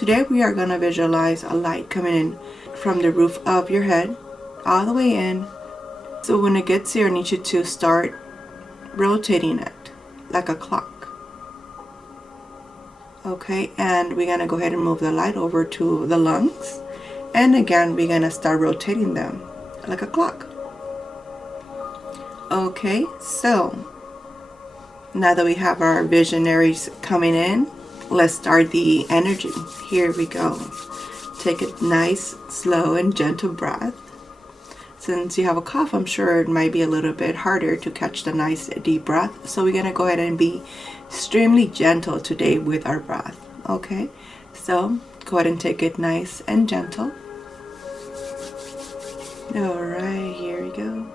today we are going to visualize a light coming in from the roof of your head all the way in. So when it gets here, I need you to start rotating it like a clock. Okay, and we're going to go ahead and move the light over to the lungs. And again, we're going to start rotating them like a clock. Okay, so now that we have our visionaries coming in, let's start the energy. Here we go. Take a nice, slow, and gentle breath. Since you have a cough, I'm sure it might be a little bit harder to catch the nice, deep breath. So we're going to go ahead and be extremely gentle today with our breath. Okay, so go ahead and take it nice and gentle. All right, here we go.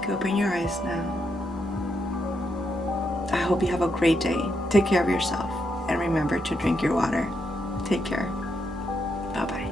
You can open your eyes now. I hope you have a great day. Take care of yourself. And remember to drink your water. Take care. Bye-bye.